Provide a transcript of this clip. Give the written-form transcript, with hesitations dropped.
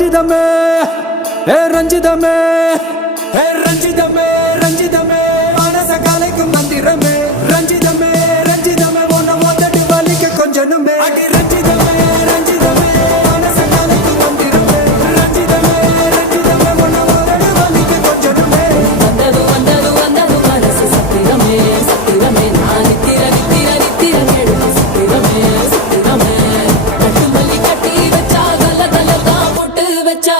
ரஞ்சிதமே ரஞ்சிதமே ரஞ்சிதமே ரஞ்சிதமே மனச கலைக்கும் மந்திரமே ரஞ்சிதமே ரஞ்சிதமே உன்னை மொத்தடி வலிக்க கொஞ்சனுமே அடி ரஞ்சிதமே ரஞ்சிதமே மனச கலைக்கும் மந்திரமே ரஞ்சிதமே ரஞ்சிதமே உன்னை மொத்தடி வலிக்க கொஞ்சனுமே வந்தது வந்தது வந்தது மனசு சத்திரமே சத்திரமே நான் நித்திர நித்திர நித்திர கேடு சத்திரமே சத்திரமே கட்டு மல்லி கட்டி வச்சா கல கல தான் போட்டு வச்சா